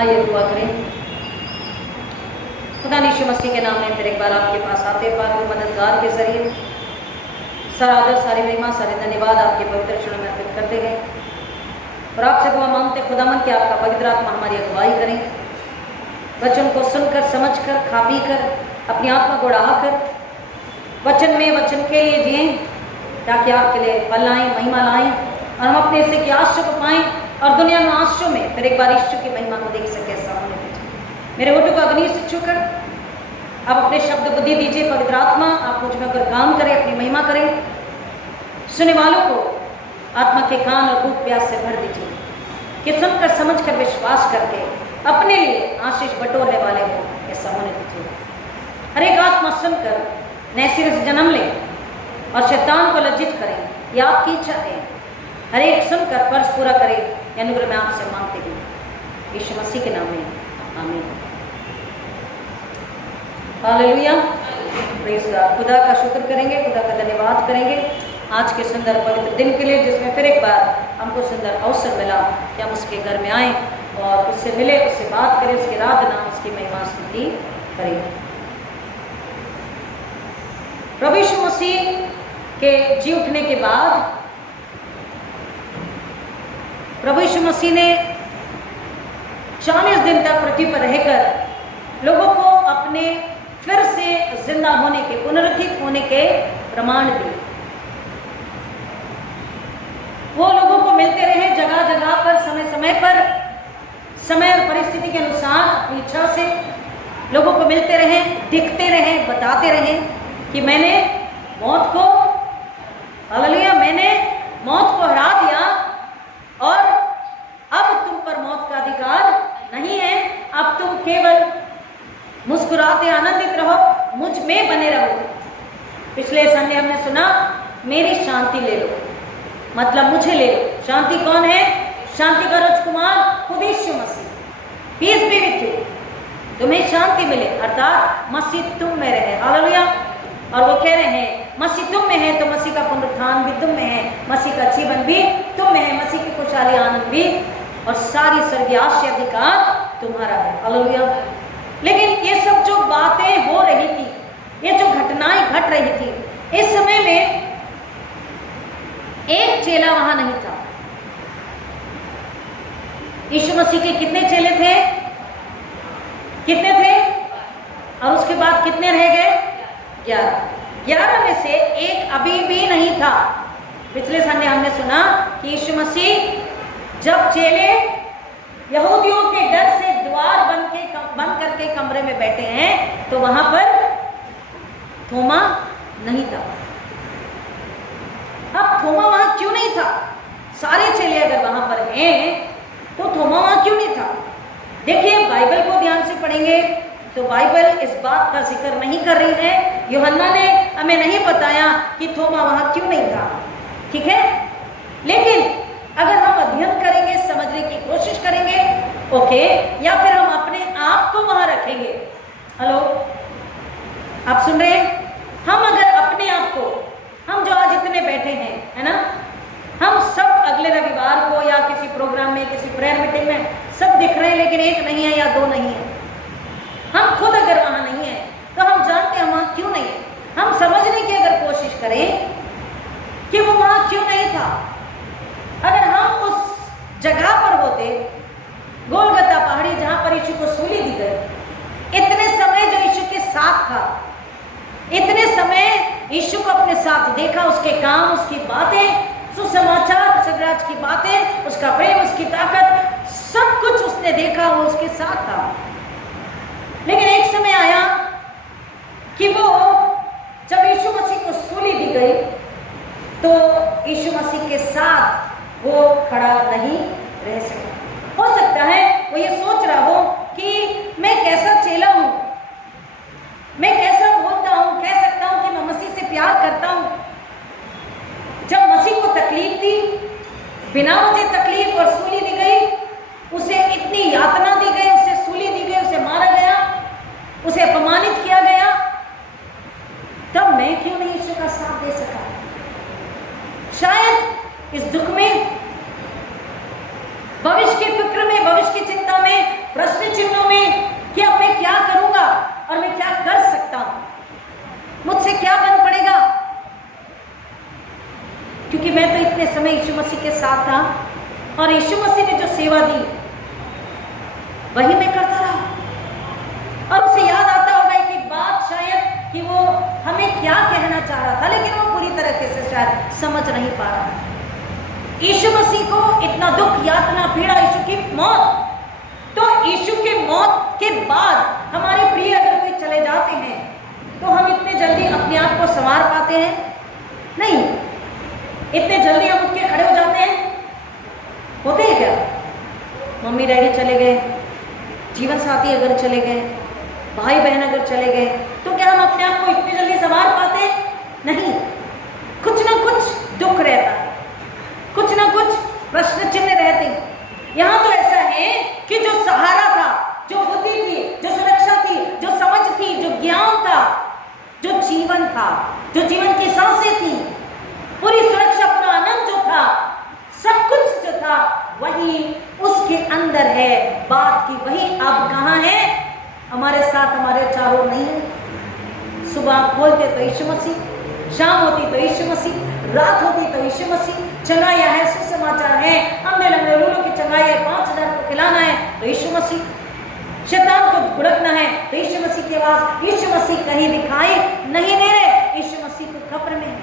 आइए दुआ करें। खुदा यीशु मसीह के नाम में फिर एक बार आपके पास आते पाक मददगार के जरिए सारा आदर, सारी महिमा, सारे धन्यवाद आपके पवित्र चरणों में अर्पित करते गए और आपसे दुआ मांगते खुदावन कि आपका पवित्र आत्मा हमारी अगुवाई करें, वचन को सुनकर, समझकर, खा पी कर, अपनी आत्मा को बढ़ाकर वचन में वचन के लिए जिए, ताकि आपके लिए फल लाएं, महिमा लाएं और हम अपने हिस्से की आश्चर्य को पाएं और दुनिया में आश्चर्य में फिर एक बार ईश्वर की महिमा को देख सके। ऐसा होने दीजिए। मेरे होठों को अग्नि से छूकर आप अपने शब्द बुद्धि दीजिए। पवित्र आत्मा आप मुझ में अगर काम करें, अपनी महिमा करें, सुनने वालों को आत्मा के कान और भूख प्यास से भर दीजिए कि सुनकर, समझकर, विश्वास करके अपने लिए आशीष बटोरने वाले हो। ऐसा होने दीजिए। हर एक आत्मा सुनकर नए सिरे से जन्म ले और शैतान को लज्जित करें, यह आपकी इच्छा है। हर एक सुनकर फर्ज पूरा करे, यह अनुग्रह में आपसे मांगते हैं यीशु मसीह के नाम में, आमीन। Hallelujah, praise God. खुदा का शुक्र करेंगे, खुदा का धन्यवाद करेंगे आज के सुंदर पवित्र दिन के लिए, जिसमें फिर एक बार हमको सुंदर अवसर मिला कि हम उसके घर में आएँ और उससे मिले, उससे बात करें, उसकी आराधना, उसकी महिमा स्तुति करें। प्रभु यीशु मसीह के जी उठने के बाद प्रभु यीशु मसीह ने 40 दिन तक पृथ्वी पर रहकर लोगों को अपने फिर से जिंदा होने के, पुनरुत्थित होने के प्रमाण दिए। वो लोगों को मिलते रहे जगह जगह पर, समय समय पर, समय और परिस्थिति के अनुसार अपनी इच्छा से लोगों को मिलते रहे, दिखते रहे, बताते रहे कि मैंने मौत को, हालेलुया, मैंने मौत को हरा दिया और अब तुम पर मौत का अधिकार नहीं है। अब तुम केवल मुस्कुराते आनंदित रहो, मुझ में बने रहो। पिछले संडे हमने सुना मेरी शांति ले लो, मतलब मुझे ले लो। शांति कौन है? शांति का राजकुमार खुद यीशु मसीह। पीस बी विथ यू, तुम्हें शांति मिले, अर्थात मसीह तुम में रहे। हालेलुया। और वो कह रहे हैं मसीह तुम में है तो मसीह का पुनरुत्थान भी तुम में है, मसीह का जीवन भी तुम में है, मसीह की खुशहाली, आनंद भी, और सारी स्वर्गीय आशीष अधिकार तुम्हारा है। हालेलुया। लेकिन ये सब जो बातें हो रही थी, ये जो घटनाएं घट रही थी, इस समय में एक चेला वहां नहीं था। यीशु मसीह के कितने चेले थे? कितने थे? और उसके बाद कितने रह गए? 11 में से एक अभी भी नहीं था। पिछले संडे हमने सुना कि यीशु मसीह जब चेले यहूदियों के डर से द्वार बंद करके कमरे में बैठे हैं तो वहां पर थोमा नहीं था। अब थोमा वहां क्यों नहीं था? सारे चेले अगर वहां पर हैं तो थोमा वहां क्यों नहीं था? देखिए, बाइबल को ध्यान से पढ़ेंगे तो बाइबल इस बात का जिक्र नहीं कर रही है। यूहन्ना ने हमें नहीं बताया कि थोमा वहां क्यों नहीं था, ठीक है? लेकिन अगर हम अध्ययन करेंगे, समझने की कोशिश करेंगे, ओके, या फिर हम अपने आप को वहां रखेंगे। हेलो, आप सुन रहे हैं? हम अगर अपने आप को, हम जो आज इतने बैठे हैं, है ना, हम सब अगले रविवार को या किसी प्रोग्राम में, किसी प्रेयर मीटिंग में सब दिख रहे हैं, लेकिन एक नहीं है या दो नहीं है। हम खुद अगर वहां नहीं है तो हम जानते हैं वहां क्यों नहीं है। हम समझने की अगर कोशिश करें कि वो वहां क्यों नहीं था। अगर हम उस जगह पर होते, गोलगता पहाड़ी जहां पर यीशु को सूली दी गई, इतने समय जो यीशु के साथ था, इतने समय यीशु को अपने साथ देखा, उसके काम, उसकी बातें, सुसमाचार, सगराज की बातें, उसका प्रेम, उसकी ताकत, सब कुछ उसने देखा, वो उसके साथ था। लेकिन एक समय आया कि वो जब यीशु मसीह को सूली दी गई तो यीशु मसीह के साथ वो खड़ा नहीं रह सका। हो सकता है वो ये सोच रहा हो कि मैं कैसा चेला हूं, मैं कैसा बोलता हूं, कह सकता हूं कि मैं मसीह से प्यार करता हूं। जब मसीह को तकलीफ दी, बिना मुझे तकलीफ और सूली दी गई, उसे इतनी यातना दी गई, उसे सूली दी गई, उसे मारा गया, उसे अपमानित किया गया, तब मैं क्यों नहीं यीशु का साथ दे सका? शायद इस दुख में, भविष्य की फिक्र में, भविष्य भविष्य की चिंता में, प्रश्न चिन्हों में कि अब मैं क्या करूंगा और मैं क्या कर सकता हूं, मुझसे क्या बन पड़ेगा, क्योंकि मैं तो इतने समय यीशु मसीह के साथ था और यीशु मसीह ने जो सेवा दी वही मैं करता रहा। और उसे याद आता होगा एक बात शायद कि वो हमें क्या कहना चाह रहा था, लेकिन वो पूरी तरीके से शायद समझ नहीं पा रहा था। यीशु मसीह को इतना दुख, यातना, पीड़ा, यीशु की मौत, तो यीशु के मौत के बाद हमारे प्रिय अगर कोई चले जाते हैं तो हम इतने जल्दी अपने आप को संवार पाते हैं? नहीं। इतने जल्दी हम उठ के खड़े हो जाते हैं? होते हैं क्या? मम्मी डैडी चले गए, जीवन साथी अगर चले गए, भाई बहन अगर चले गए, तो क्या हम अपने आप को इतनी जल्दी संवार पाते हैं? नहीं। कुछ ना कुछ दुख रहता है, कुछ ना कुछ प्रश्न चिन्ह रहते हैं। यहाँ तो ऐसा है कि जो सहारा था, जो बुद्धि थी, जो सुरक्षा थी, जो समझ थी, जो ज्ञान था, जो जीवन था, जो जीवन की सांसें थी, पूरी सुरक्षा, अपना आनंद जो था, सब कुछ जो था वही उसके अंदर है। बात की वही अब कहाँ है? हमारे साथ, हमारे चारों नहीं। सुबह खोलते तो यीशु मसीह, शाम होती तो यीशु मसीह, रात होती तो यीशु मसीह, चंगाइयाँ है, सुसमाचार है, अंधे लंगड़े लूलों की चंगाई है, 5000 को खिलाना है तो यीशु मसीह, शैतान को भुड़कना है तो यीशु मसीह की आवाज। यीशु मसीह कहीं दिखाई नहीं दे रहे, यीशु मसीह को खबर में है।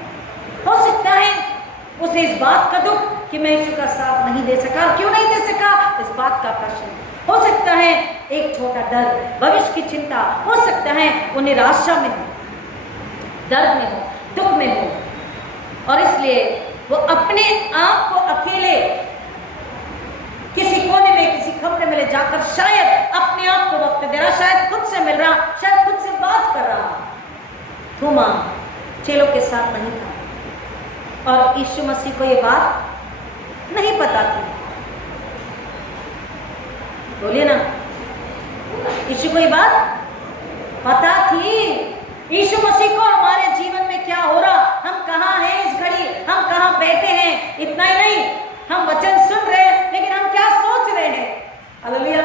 हो सकता है उसे इस बात का दुख कि मैं यीशु का साथ नहीं दे सका। क्यों नहीं दे सका? इस बात का प्रश्न। हो सकता है एक छोटा डर, भविष्य की चिंता, हो सकता है वो निराशा में हो, दर्द में हो, दुख में हो, और इसलिए वो अपने आप को अकेले किसी कोने में, किसी कमरे में ले जाकर शायद अपने आप को वक्त दे रहा, शायद खुद से मिल रहा, शायद खुद से बात कर रहा। थोमा चेलों के साथ नहीं था और यीशु मसीह को ये बात नहीं पता थी। बोलिए ना, यीशु को ये बात पता थी। यीशु मसीह को हमारे जीवन में क्या हो रहा, हम कहाँ हैं इस घड़ी, हम कहाँ बैठे हैं। इतना ही नहीं, हम वचन सुन रहे हैं लेकिन हम क्या सोच रहे हैं? हालेलुया।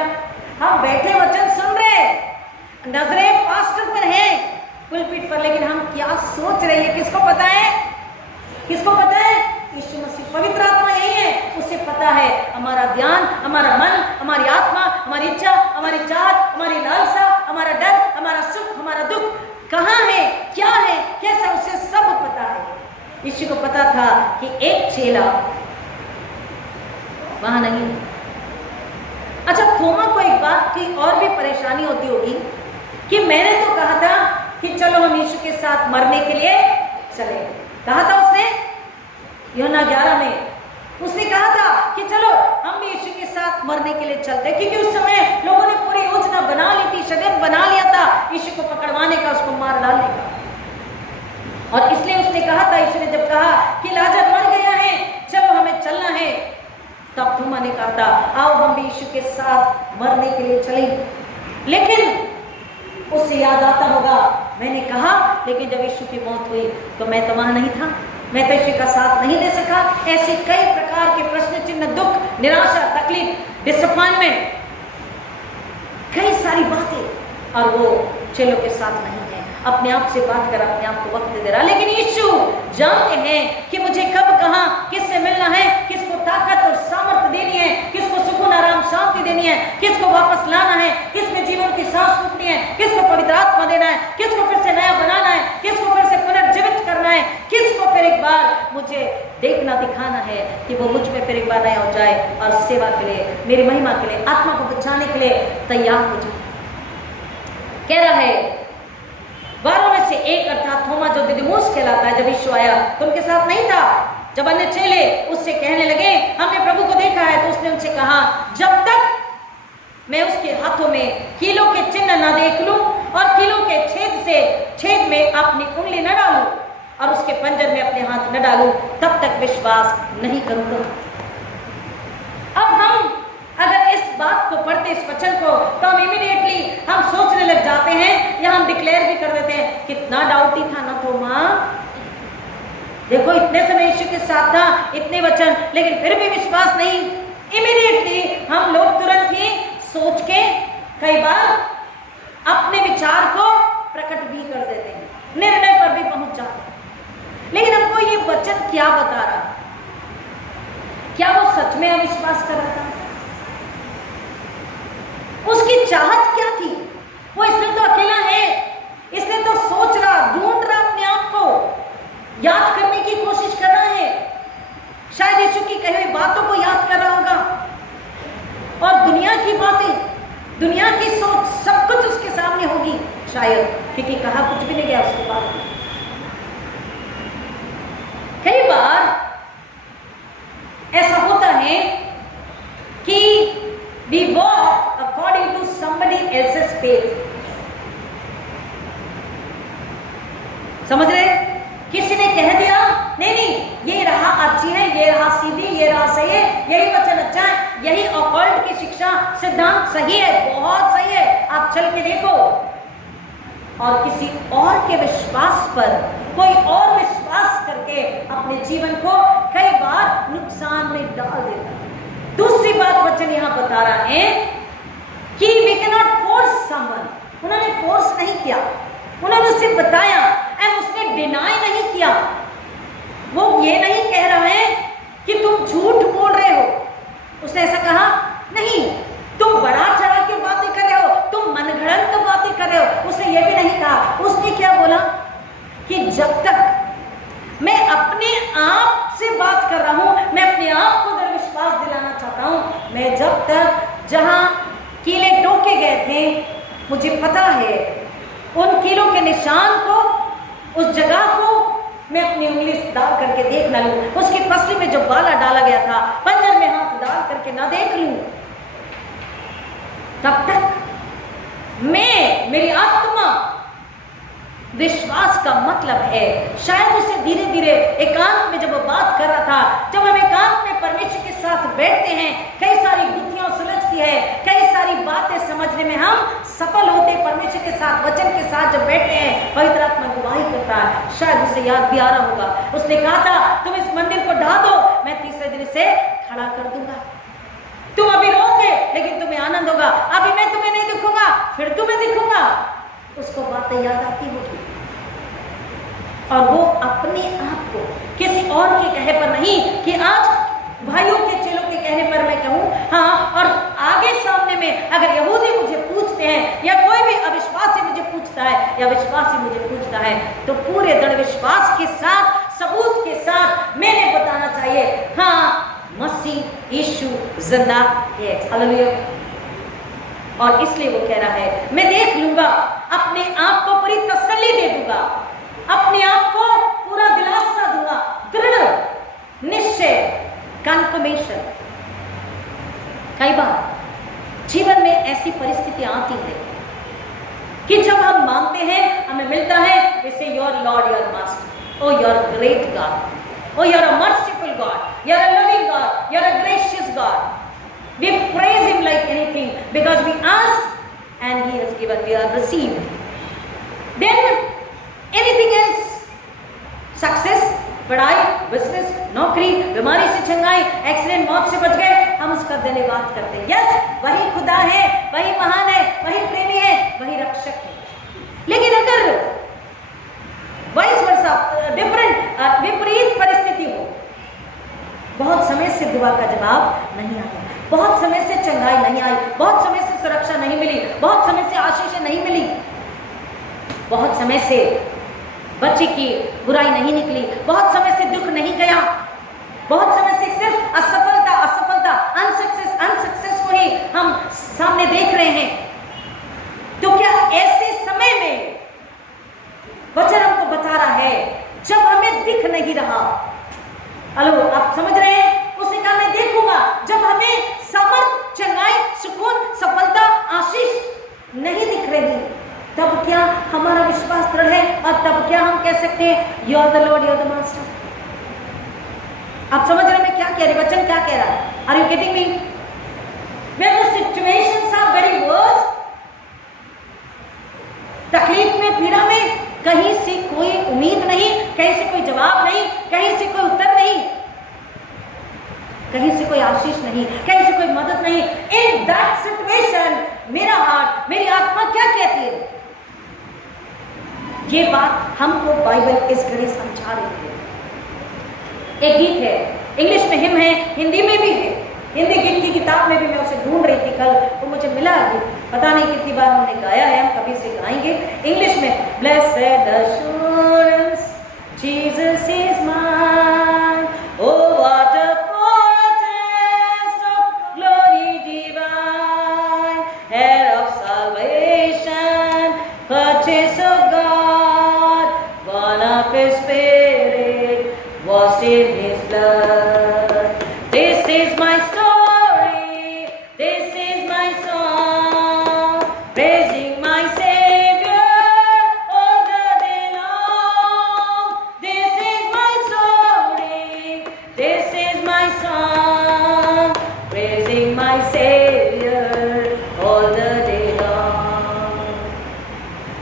हम बैठे वचन सुन रहे हैं, नजरें पास्टर पर हैं पुलपिट पर, लेकिन हम क्या सोच रहे हैं किसको पता है? किसको पता है? यीशु मसीह, पवित्र आत्मा यही है, उसे पता है हमारा ध्यान, हमारा मन, हमारी आत्मा, हमारी इच्छा, हमारी चाहत, हमारी लालसा, हमारा डर, हमारा सुख, हमारा दुख कहाँ है, क्या है, कैसा, उसे सब पता है। यीशु को पता था कि एक चेला वहां नहीं। अच्छा, थोमा को एक बात की और भी परेशानी होती होगी कि मैंने तो कहा था कि चलो हम यीशु के साथ मरने के लिए चले। कहा था उसने यूहन्ना 11 में, उसने कहा था कि चलो हम भी यीशु के साथ मरने के लिए चलते, क्योंकि उस समय लोगों ने पूरी योजना बना ली थी, षड्यंत्र बना लिया था यीशु को पकड़वाने का, उसको मार डालने का। और इसलिए उसने कहा था, यीशु ने जब कहा कि लाजर मर गया है, चलो हमें चलना है, तब थोमा ने कहा था आओ हम भी यीशु के साथ मरने के लिए चलें। लेकिन उससे याद आता होगा, मैंने कहा लेकिन जब यीशु की मौत हुई तो मैं तो वहां नहीं था, मैं तो यीशु का साथ नहीं दे सका। ऐसे कई प्रकार के प्रश्न चिन्ह, दुख, निराशा, तकलीफ, डिसअपॉइंटमेंट, कई सारी बातें, और वो चेलों के साथ नहीं है, अपने आप से बात कर अपने आप को वक्त दे रहा। लेकिन यीशु जानते हैं कि मुझे कब, कहां, किससे मिलना है, किसको ताकत और सामर्थ्य देनी है, किसको सुकून, आराम, शांति देनी है, किसको वापस लाना है, किसमें जीवन की सांस फूकनी है, किसको पवित्र आत्मा देना है, किसको फिर से नया बनाना है, किसको फिर से पुनर्जीवित करना है, किसको फिर एक बार मुझे देखना, दिखाना है कि वो मुझ में फिर एक बार नया हो जाए और सेवा के लिए, मेरी महिमा के लिए, आत्मा को बचाने के लिए तैयार हो जाए। कह रहा है 12 में से एक अर्थात थोमा जो दिदिमुस कहलाता है, जब यीशु आया तो उनके साथ नहीं था। जब अन्य चेले उससे कहने लगे हमने प्रभु को देखा है, तो उसने उनसे कहा जब तक मैं उसके हाथों में कीलों के चिन्ह न देख लूं और कीलों के छेद में अपनी उंगली न डालूं और उसके पंजर में अपने हाथ न डालूं, तब तक विश्वास नहीं करूंगा। अब हम अगर इस बात को पढ़ते, इस वचन को, तो हम इमीडिएटली हम सोचने लग जाते हैं या हम डिक्लेयर भी कर देते हैं कितना डाउटी था ना थोमा, देखो इतने समय यीशु के साथ था, इतने वचन, लेकिन फिर भी विश्वास नहीं। इमीडिएटली हम लोग तुरंत ही कई बार अपने विचार को प्रकट भी कर देते हैं, निर्णय पर भी पहुंच जाते हैं। लेकिन हमको ये वचन क्या बता रहा है? क्या वो सच में अविश्वास कर रहा था? उसकी चाहत क्या थी? वो इसलिए तो अकेला है, इसलिए तो सोच रहा, ढूंढ रहा, अपने आप को याद करने की कोशिश कर रहा है, शायद यीशु की कही हुई बातों को याद कर रहा होगा और दुनिया की बातें, दुनिया की सोच सब कुछ उसके सामने होगी शायद, क्योंकि कहा कुछ भी नहीं गया उसके बाद। कई बार ऐसा होता है कि we walk according to somebody else's faith। समझ रहे? किसी ने कह दिया नहीं नहीं ये राह अच्छी है, ये राह सीधी, ये राह सही है, यही वचन अच्छा है, यही ऑकल्ट की शिक्षा सिद्धांत सही है, बहुत सही है, आप चल के देखो। और किसी और के विश्वास पर कोई और विश्वास करके अपने जीवन को कई बार नुकसान में डाल देता है। दूसरी बात वचन यहां बता रहा है कि we can not force someone. उन्होंने फोर्स नहीं किया, उन्होंने उसे बताया एंड उसने डिनाई नहीं किया। वो ये नहीं कह रहा है कि तुम झूठ बोल रहे हो, उसने ऐसा कहा नहीं, तुम बड़ा चढ़ा के बातें कर रहे हो, तुम मनगढ़ंत बातें कर रहे हो, उसने ये भी नहीं कहा। उसने क्या बोला कि जब तक मैं अपने आप से बात कर रहा हूं, मैं अपने आप को दृढ़ विश्वास दिलाना चाहता हूं, मैं जब तक जहां कीले टोके गए थे मुझे पता है उन कीलों के निशान को, उस जगह को मैं अपनी उंगली डाल करके देख ना लूं, उसकी पसली में जो बाला डाला गया था पंजर में हाथ डाल करके ना देख लूं, तब तक मैं, मेरी आत्मा, विश्वास का मतलब है। शायद उसे धीरे धीरे एकांत में जब वो बात कर रहा था, जब हम एकांत में परमेश्वर के साथ बैठते हैं, कई सारी बुद्धियां सुलझती है, कई सारी बातें समझने में हम सफल होते हैं। परमेश्वर के साथ, वचन के साथ जब बैठते हैं, पवित्र आत्मा गवाही करता है। शायद उसे याद भी आ रहा होगा, उसने कहा था तुम इस मंदिर को ढा दो, मैं तीसरे दिन से खड़ा कर दूंगा। तुम अभी रोगे लेकिन तुम्हें आनंद होगा, अभी मैं तुम्हें नहीं दिखूंगा फिर तुम्हें दिखूंगा। उसको बातें याद आती होगी और वो अपने आप को किसी और के कहे पर नहीं कि आज भाइयों के चेलों के कहने पर मैं कहूं हाँ, और आगे सामने में अगर यहूदी मुझे पूछते हैं या कोई भी अविश्वासी मुझे पूछता है या विश्वासी मुझे पूछता है, तो पूरे दृढ़ विश्वास के साथ, सबूत के साथ मैंने बताना चाहिए हाँ, मसीह यीशु जिंदा है। हालेलुया। और इसलिए वो कह रहा है मैं देख लूंगा, अपने आप को पूरी तसल्ली दे दूंगा, अपने आप को पूरा दिलासा दूंगा, दृढ़ निश्चय, कन्फर्मेशन। कई बार जीवन में ऐसी परिस्थितियां आती है कि जब हम मांगते हैं हमें मिलता है, जैसे your Lord, your master, O your great God, O your uh merciful God, your uh loving God, your uh gracious God. We praise him like anything because we asked and he has given, we have received. Then anything else, success, पढ़ाई, business, नौकरी, बीमारी से चंगाई, accident, मौत से बच गए, हम उसका धन्यवाद करते हैं। यस, वही खुदा है, वही महान है, वही प्रेमी है, वही रक्षक है। लेकिन अगर वाइस वर्सा, डिफरेंट, विपरीत परिस्थिति हो, बहुत समय से दुआ का जवाब नहीं आया, बहुत समय से चंगाई नहीं आई, बहुत समय से सुरक्षा नहीं मिली, बहुत समय से आशीष नहीं मिली, बहुत समय से बच्चे की बुराई नहीं निकली, बहुत समय से दुख नहीं गया, बहुत समय से सिर्फ असफलता असफलता, अनसक्सेस को ही हम सामने देख रहे हैं। तो क्या ऐसे समय में वचन हमको बता रहा है जब हमें दिख नहीं रहा, हेलो आप समझ रहे हैं, उसने कहा मैं देखूंगा जब हमें समर्थ, चंगाई, सुकून, सफलता, आशीष नहीं दिख रही, तब क्या हमारा विश्वास दृढ़ है और तब क्या हम कह सकते हैं you are the Lord, you are the master. आप समझ रहे हैं मैं क्या कह रही, वचन क्या कह रहा है? Are you getting me? When the situations are very worse, तकलीफ में, पीड़ा में, कहीं से कोई उम्मीद नहीं, कहीं से कोई जवाब नहीं, कहीं से कोई उत्तर नहीं, कहीं से कोई आशीष नहीं, कहीं से कोई मदद नहीं, इन दैट सिचुएशन मेरा हार्ट ये बात हमको बाइबल इस घड़ी समझा रही है। एक गीत है, इंग्लिश में हिम है, हिंदी में भी है। हिंदी गीत की किताब में भी मैं उसे ढूंढ रही थी कल, तो मुझे मिला गीत, पता नहीं कितनी बार हमने गाया है, हम कभी से गाएंगे। इंग्लिश में blessed assurance Jesus is mine, oh what a foretaste of glory divine, heir of salvation, purchase of God, born of his spirit, washed in his blood. This is my story, this is my song, praising my Savior all the day long. This is my story, this is my song, praising my Savior all the day long.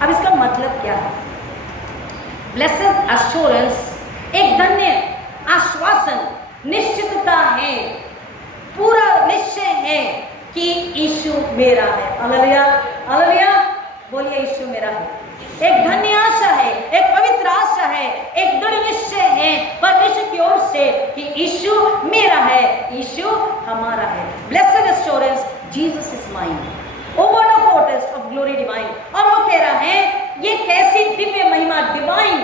अब इसका मतलब क्या है? Blessed assurance एक धन्य आश्वासन, निश्चितता है, पूरा निश्चय है कि यीशु मेरा है। हालेलुया, हालेलुया, बोलिए यीशु मेरा है। एक धन्य आशा है, एक पवित्र आशा है, एक दृढ़ निश्चय है परमेश्वर की ओर से कि यीशु मेरा है, यीशु हमारा है। Blessed assurance Jesus is mine, oh what a foretaste of glory divine. और वो कह रहा है ये कैसी दिव्य महिमा, डिवाइन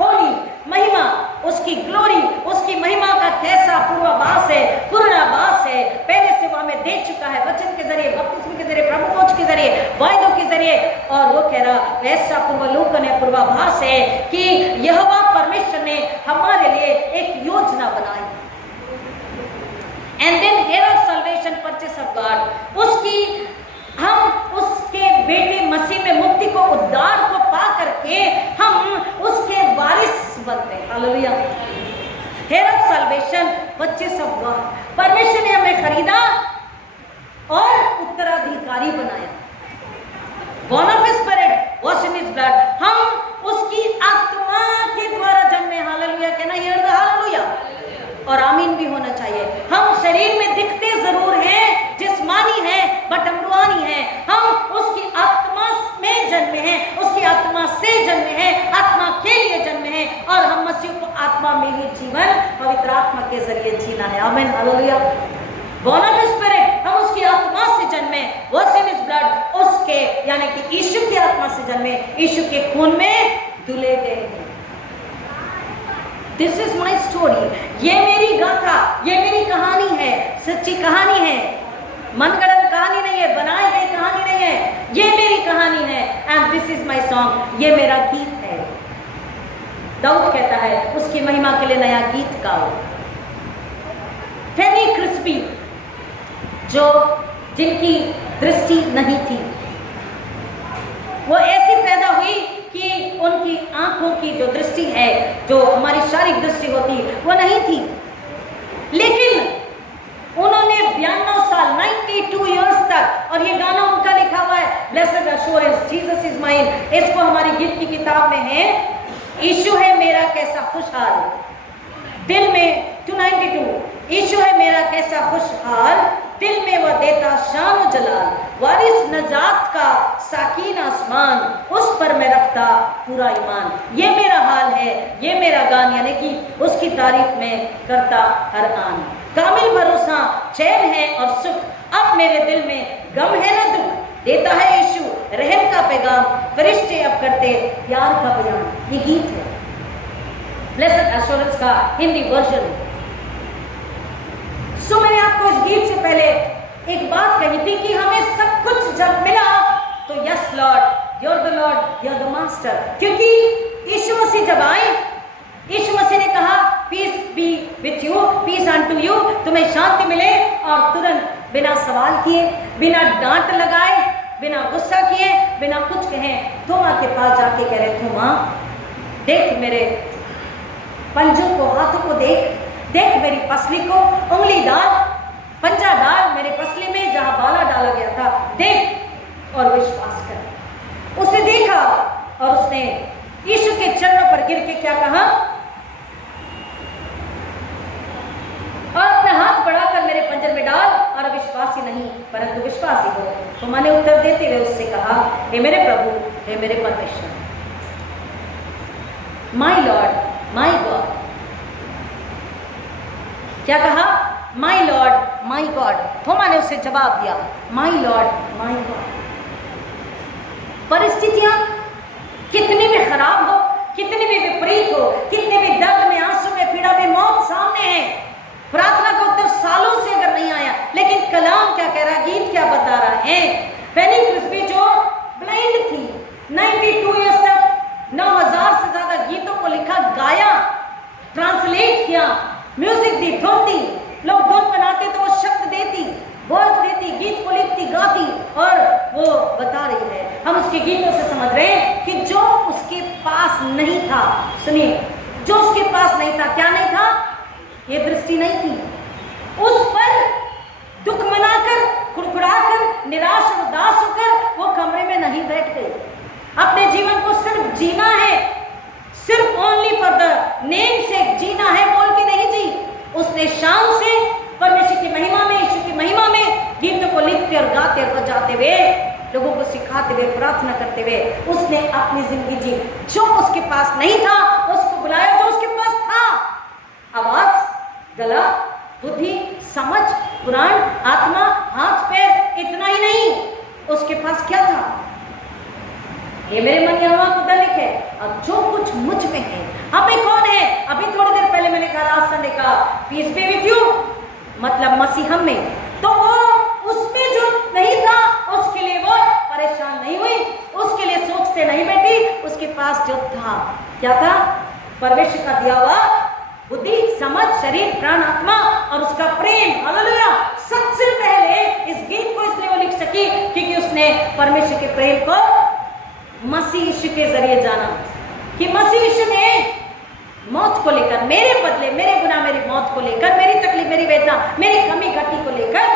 होली महिमा, उसकी ग्लोरी, उसकी महिमा का कैसा पूर्वाभास है, पूर्णाभास है। पहले से वो हमें दे चुका है वचन के जरिए, बपतिस्मे के जरिए, प्रभु खोज के जरिए, वायदों के जरिए। और वो कह रहा ऐसा पूर्वालोकन है, पूर्वाभास है कि यहोवा परमेश्वर ने हमारे लिए एक योजना बनाई। And then heir of salvation, purchase of God, उसकी हम उसके बेटे मसीह में मुक्ति को, उद्धार को पा करके हम उसके वारिस बनते हैं। Hallelujah, heir of salvation, purchase of God, परमेश्वर ने हमें खरीदा और उत्तराधिकारी बनाया। born of his spirit, washed in his blood, हम उसकी आत्मा के द्वारा जन्मे। हालेलुया, कहना हियर द हालेलुया, और आमीन भी होना चाहिए। हम शरीर में दिखते जरूर हैं, जिस्मानी हैं, बट हम रूहानी हैं। हम उसकी आत्मा में जन्मे हैं, उसकी आत्मा से जन्मे हैं, आत्मा के लिए जन्मे हैं, और हम मसीह को आत्मा में ही जीवन पवित्र आत्मा के जरिए जीना है। आमीन, hallelujah. born of his spirit, हम उसकी आत्मा से जन्मे, washed in his blood, उसके यानी कि यीशु की आत्मा से जन्मे, यीशु के खून में धुले गए हैं। दिस इज माई स्टोरी, ये मेरी गाथा, ये मेरी कहानी है, सच्ची कहानी है, मनगढ़ंत कहानी नहीं है, बनाई गई कहानी नहीं है, ये मेरी कहानी है। And this is my song, ये मेरा गीत है। दाऊद कहता है उसकी महिमा के लिए नया गीत गाओ। फेनी क्रिस्पी, जो जिनकी दृष्टि नहीं थी, वो ऐसी पैदा हुई कि उनकी आंखों की जो दृष्टि है, जो हमारी शारीरिक दृष्टि होती, वो नहीं थी, लेकिन उन्होंने 92 साल 92 इयर्स तक, और ये गाना उनका लिखा हुआ है, blessed assurance Jesus is mine. इसको हमारी गीत की किताब में है, यीशु है मेरा कैसा खुशहाल, दिल में 292, यीशु है मेरा कैसा खुशहाल, दिल में वह देता शान और जलाल, वारिस नजात का साकीन आसमान, उस पर मैं रखता पूरा ईमान। ये मेरा हाल है, ये मेरा गान, यानी कि उसकी तारीफ में करता हर आन। कामिल भरोसा, चैन है और सुख, अब मेरे दिल में गम है न दुख, देता है यीशु रहम का पैगाम, फरिश्ते अब करते प्यार का बयान। ये गीत है, ब्लेसेड एश्योरेंस का हिंदी वर्जन। सो मैंने आपको इस गीत से पहले एक बात कही थी कि हमें सब कुछ जब मिला तो yes Lord, you are the Lord, you are the master, क्योंकि यीशु मसीह जब आए, यीशु मसीह ने कहा peace be with you, peace unto you, तुम्हें शांति मिले, और तुरंत बिना सवाल किए, बिना डांट लगाए, बिना गुस्सा किए, बिना कुछ कहे थोमा के पास जाके कह रहे, थोमा देख मेरे पंजों को, हाथों को देख, देख मेरी पसली को, उंगली डाल, पंजा डाल मेरे पसली में जहां बाला डाला गया था, देख और विश्वास कर। उसने देखा और उसने यीशु के चरणों पर गिर के क्या कहा, और अपना हाथ बढ़ाकर मेरे पंजर में डाल, और अविश्वासी नहीं परंतु विश्वासी हो। तो मैंने उत्तर देते हुए उससे कहा, हे मेरे प्रभु, हे मेरे परमेश्वर। My lord my God. क्या कहा? My lord my God. थोमा ने उसे जवाब दिया, माई लॉर्ड माई गॉड। परिस्थितियां कितनी भी खराब हो, कितनी भी विपरीत हो, कितने भी दर्द में, आंसू में, पीड़ा में, मौत सामने है, प्रार्थना का उत्तर सालों से अगर नहीं आया, लेकिन कलाम क्या कह रहा, गीत क्या बता रहा है? फैनी क्रिस्पी जो ब्लाइंड थी, 92 ईयर्स तक 9000 से ज्यादा गीतों को लिखा, गाया, ट्रांसलेट किया, म्यूजिक दी, धुन दी, लोग धुन बनाते तो वो शब्द देती, वर्ड देती, गीत को लिखती, गाती, और वो बता रही है, हम उसके गीतों से समझ रहे हैं कि जो उसके पास नहीं था, सुनिए, जो उसके पास नहीं था, क्या नहीं था? ये दृष्टि नहीं थी, उस पर दुख मनाकर, कुड़कुड़ाकर, निराश और उदास होकर वो कमरे में नहीं बैठ गई। अपने जीवन को सिर्फ जीना है, सिर्फ ओनली फॉर द नेम से जीना है बोल के नहीं जी। उसने शाम से परमेश्वर की महिमा में, यीशु की महिमा में गीतों को लिखते और गाते और बजाते हुए, लोगों को सिखाते हुए, प्रार्थना करते हुए उसने अपनी जिंदगी जी। जो उसके पास नहीं था उसको बुलाया, जो उसके पास था, आवाज, गला, बुद्धि, समझ, पुराण, आत्मा, हाथ पैर, इतना ही नहीं, उसके पास क्या था? ये मेरे मन यहोवा को दलिक है, अब जो कुछ मुझ में है। हमें कौन है? अभी थोड़ी देर पहले मैंने कहा, लास्ट संडे का, पीस बी विद यू, मतलब मसीह हम में। तो वो उसमें जो नहीं था उसके लिए वो परेशान नहीं हुई, उसके लिए सोचते नहीं बैठी, उसके पास जो था, क्या था? परमेश्वर का दिया हुआ बुद्धि, समझ, शरीर, प्राण, आत्मा और उसका प्रेम। हालेलुया। सबसे पहले इस गीत को इसलिए वो लिख सकी क्योंकि उसने परमेश्वर के प्रेम को मसीह यीशु के जरिए जाना, कि मसीह यीशु ने मौत को लेकर, मेरे बदले, मेरे गुनाह, मेरी मौत को लेकर, मेरी तकलीफ, मेरी वेदना, मेरी कमी घटी को लेकर,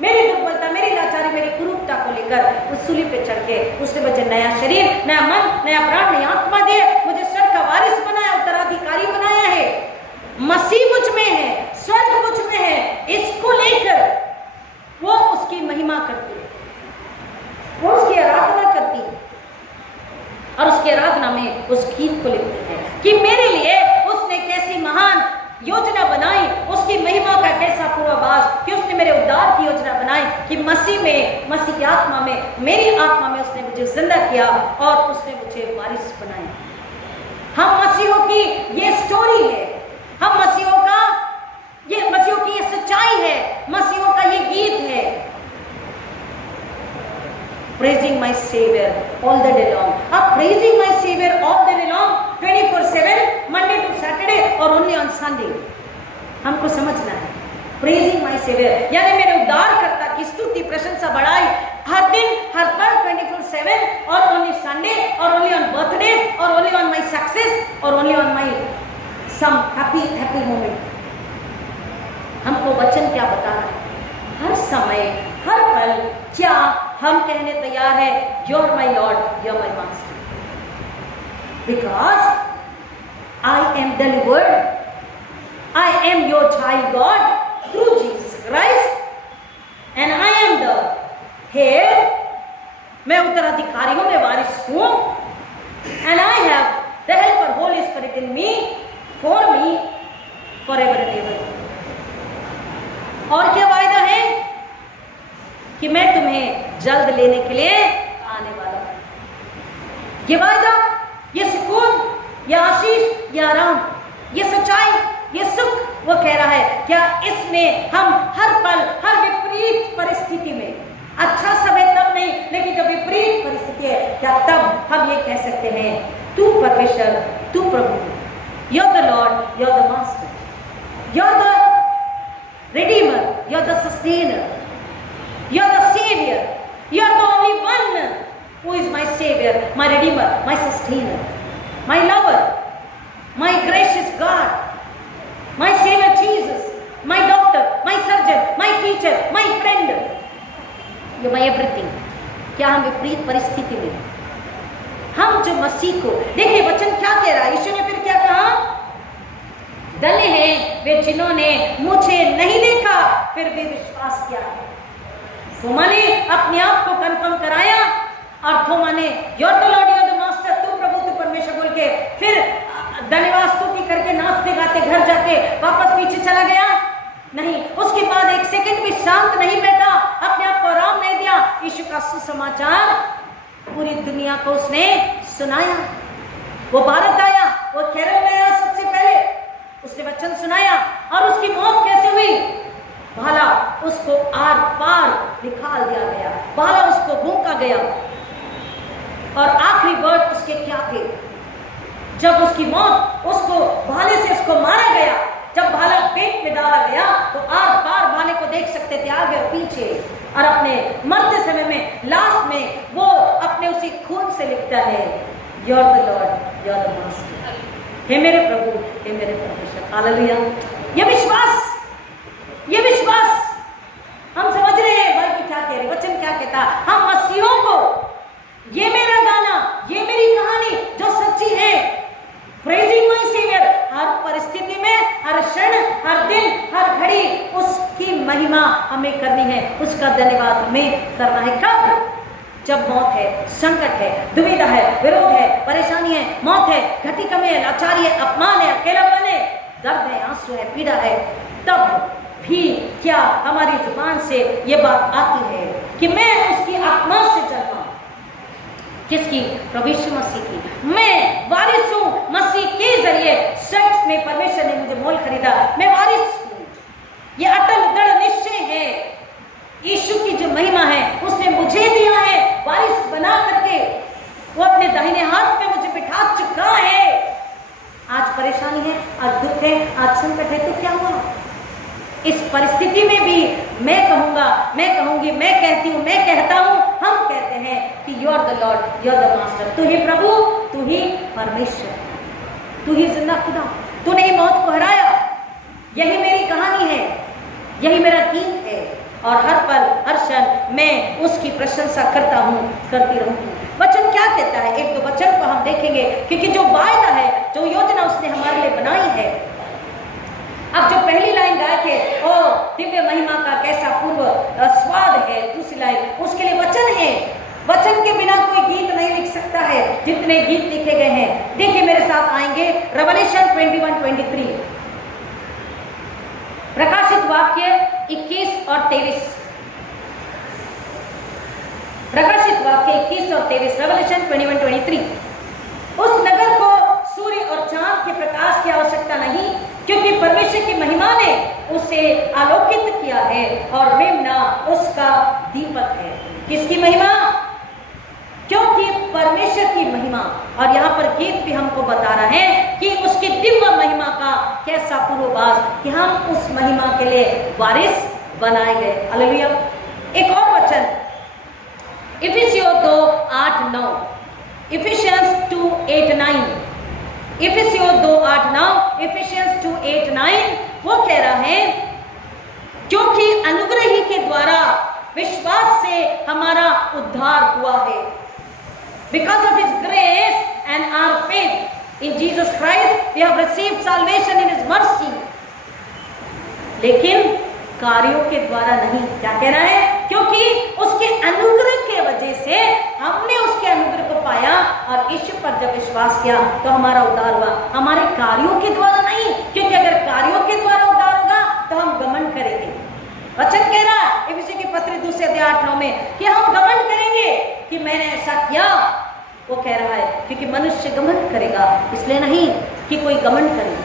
मेरी दुर्बलता, मेरी लाचारी, मेरी कुरूपता को लेकर उस सूली पे चढ़ के उसने मुझे नया शरीर, नया मन, नया प्राण, नई आत्मा दे, मुझे स्वर्ग का वारिस बनाया, उत्तराधिकारी बनाया है। मसीह मुझ में है, स्वर्ग मुझ में है, इसको लेकर वो उसकी महिमा करती है, वो उसकी आराधना करती है और उसकी आराधना में उस गीत को लिखते हैं कि मेरे लिए उसने कैसी महान योजना बनाई, उसकी महिमा का कैसा पूर्वाभास, कि उसने मेरे उद्धार की योजना बनाई, कि मसीह में, मसीह की आत्मा में, मेरी आत्मा में उसने मुझे जिंदा किया और उसने मुझे वारिस बनाया। हम मसीहों की ये स्टोरी है, हम मसीहों का ये, मसीहों की ये सच्चाई है, मसीहों का ये गीत है। Praising my Savior all the day long. अब praising my Savior all the day long, 24/7, Monday to Saturday और only on Sunday, हमको समझना है। Praising my Savior यानी मेरे उद्धारकर्ता की स्तुति, प्रशंसा, बड़ाई हर दिन, हर पल, 24/7 और only Sunday और only on birthdays और only on my success और only on my some happy moment। हमको वचन क्या बता रहा है? हर समय, हर पल क्या हम कहने तैयार है, You're my Lord, You're my Master, because I am delivered, I am your child God through Jesus Christ, and I am the heir, मैं उत्तराधिकारी हूं, मैं वारिस हूं, and I have the helper Holy Spirit in me, for me, forever and ever। और क्या वायदा है? कि मैं तुम्हें जल्द लेने के लिए आने वाला हूं। ये वायदा, ये सुकून, ये आशीष, ये आराम, ये सच्चाई, ये सुख वो कह रहा है, क्या इसमें हम हर पल, हर विपरीत परिस्थिति में, अच्छा समय तब नहीं, लेकिन जब विपरीत परिस्थिति है, क्या तब हम ये कह सकते हैं, तू परमेश्वर, तू प्रभु, You're the Lord, You're the Master, You're the Redeemer, You're the Sustainer, You're the Savior, You're the only one who is my Savior, my Redeemer, my Sustainer, my Lover, my gracious God, my Savior Jesus, my Doctor, my Surgeon, my Teacher, my Friend, You're my everything। क्या हम विपरीत परिस्थिति में, हम जो मसीह को, देखिए वचन क्या कह रहा है, यीशु ने फिर क्या कहा? धन्य हैं वे जिन्होंने मुझे नहीं देखा फिर भी विश्वास किया। थोमा ने अपने आप को कंफर्म कराया और थोमा ने You're the Lord, You're the Master, तू प्रभु, तू परमेश्वर बोल के फिर नाचते गाते घर जाके वापस पीछे चला गया? नहीं। उसके बाद एक सेकंड भी शांत नहीं बैठा, अपने आप को आराम नहीं दिया। यीशु का सुसमाचार पूरी दुनिया को उसने सुनाया। वो भारत आया, वो केरल में आया, सबसे पहले उसने वचन सुनाया। और उसकी मौत कैसे हुई? भाला उसको आर पार निकाल दिया गया, भाला उसको भूंका गया। और आखिरी वर्ड उसके क्या थे? जब उसकी मौत, उसको भाले से उसको मारा गया, जब भाला पेट में डाला गया तो आर पार भाले को देख सकते थे, आगे और पीछे। और अपने मरते समय में लास्ट में वो अपने उसी खून से लिखता है, you are the Lord, you are the master. हे मेरे प्रभु, हे मेरे परमेश्वर। हालेलुया। ये विश्वास हम समझ रहे हैं बाइबल क्या कह रही, वचन क्या कहता। हम मसीहों को, ये मेरा गाना, ये मेरी कहानी जो सच्ची है, प्रेजिंग माय सेवियर, हर परिस्थिति में, हर क्षण, हर दिन, हर घड़ी उसकी महिमा हमें करनी है, उसका धन्यवाद हमें करना है। कब? जब मौत है, संकट है, दुविधा है, विरोध है, परेशानी है, मौत है, घटी कमी है, लाचारी है, अपमान है, अकेलापन है, दर्द है, आंसू है, पीड़ा है, तब भी क्या हमारी जुबान से ये बात आती है कि मैं उसकी आत्मा से चलता हूं? किसकी? प्रभु यीशु मसीह की। मैं वारिस हूं मसीह के जरिए। सच में परमेश्वर ने मुझे मोल खरीदा, मैं वारिस हूं। ये अटल दृढ़ निश्चय है। यीशु की जो महिमा है उसने मुझे दिया है, वारिस बना करके वो अपने दाहिने हाथ में मुझे बिठा चुका है। आज परेशानी है, आज दुख है, आज संकट है, तो क्या हुआ? इस परिस्थिति में भी मैं कहूंगा, मैं कहूंगी, मैं कहती हूं, मैं कहता हूं, हम कहते हैं कि you are the Lord, you are the master. तू ही प्रभु, तू ही परमेश्वर, तू ही जिंदा खुदा, तूने ही मौत को हराया। यही मेरी कहानी है, यही मेरा गीत है। और हर पल, हर क्षण मैं उसकी प्रशंसा करता हूं, करती रहूंगी। वचन क्या कहता है? एक दो वचन को हम देखेंगे, क्योंकि जो वायदा है, जो योजना उसने हमारे लिए बनाई है। अब जो पहली लाइन गाए थे, ओ दिव्य महिमा का कैसा पूर्व स्वाद है, दूसरी लाइन उसके लिए वचन है। वचन के बिना कोई गीत नहीं लिख सकता है, जितने गीत लिखे गए हैं। देखिए मेरे साथ आएंगे रेवलेशन 21:23, प्रकाशित वाक्य 21 और 23, प्रकाशित वाक्य 21 और 23, रेवलेशन 21:23। उस नगर को सूर्य और चांद के प्रकाश की आवश्यकता नहीं, क्योंकि परमेश्वर की महिमा ने उसे आलोकित किया है और मेमना उसका दीपक है। किसकी महिमा? क्योंकि परमेश्वर की महिमा। और यहाँ पर गीत भी हमको बता रहा है कि उसकी दिव्य महिमा का कैसा पूर्वाभास, कि हम उस महिमा के लिए वारिस बनाए गए। हालेलुया। एक और वचन इफिसियों 2:8-9, इफिशियंस 2:8-9, इफिसियों 2:8-9, इफिशियंस 2:8-9, वो कह रहा है क्योंकि अनुग्रह ही के द्वारा विश्वास से हमारा उद्धार हुआ है। Because of His grace and our faith in Jesus Christ, we have received salvation in His mercy. लेकिन कार्यों के द्वारा नहीं। क्या कह रहा है? क्योंकि उसके अनुग्रह के वजह से हमने उसके अनुग्रह को पाया और यीशु पर जब विश्वास किया तो हमारा उद्धार हुआ, हमारे कार्यों के द्वारा नहीं। क्योंकि अगर कार्यों के द्वारा उद्धार होगा तो हम घमंड करेंगे। वचन कह रहा है इफिसियों की पत्री 2:8-9 में कि हम घमंड करेंगे कि मैंने ऐसा किया। वो कह रहा है क्योंकि मनुष्य घमंड करेगा, इसलिए नहीं कि कोई घमंड करे।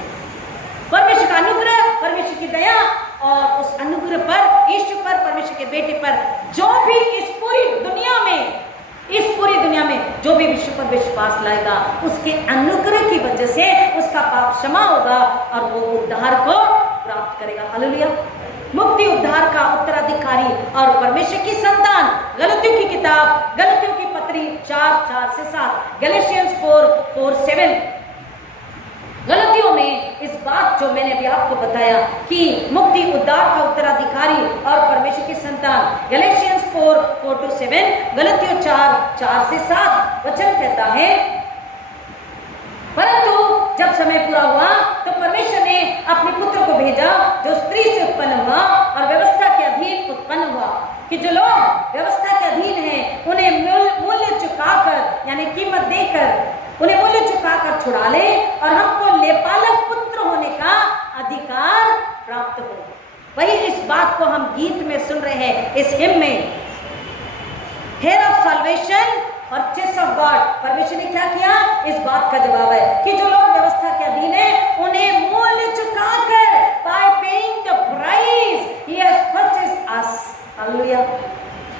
परमेश्वर का अनुग्रह, परमेश्वर की दया और उस अनुग्रह पर, यीशु पर, परमेश्वर के बेटे पर, जो भी इस पूरी दुनिया में जो भी विश्व पर विश्वास लाएगा, उसके अनुग्रह की वजह से उसका पाप क्षमा होगा और वो उद्धार को प्राप्त करेगा। हालेलुया। मुक्ति उद्धार का उत्तराधिकारी और परमेश्वर की संतान। गलतियों की किताब, गलतियों की पत्री 4:4-7, गैलेशियंस 4:4-7। गलतियों में इस बात जो मैंने अभी आपको बताया कि मुक्ति उद्धार का उत्तराधिकारी और परमेश्वर की संतान, गैलेशियंस 4:4-7, गलतियों 4:4-7। वचन कहता है परंतु जब समय पूरा हुआ तो परमेश्वर ने अपने पुत्र को भेजा जो स्त्री से उत्पन्न हुआ और व्यवस्था के अधीन उत्पन्न हुआ, कि जो लोग व्यवस्था के अधीन हैं उन्हें मूल्य चुकाकर, यानी कीमत देकर उन्हें मूल्य चुकाकर छुड़ा ले और हमको लेपालक पुत्र होने का अधिकार प्राप्त हो। वही इस बात को हम गीत में सुन रहे हैं, इस हिम में, heir of salvation purchase of God. परमेश्वर ने क्या किया? इस बात का जवाब है कि जो लोग व्यवस्था के अधीन है उन्हें मूल्य चुकाकर, by paying the price he has purchased us. Hallelujah.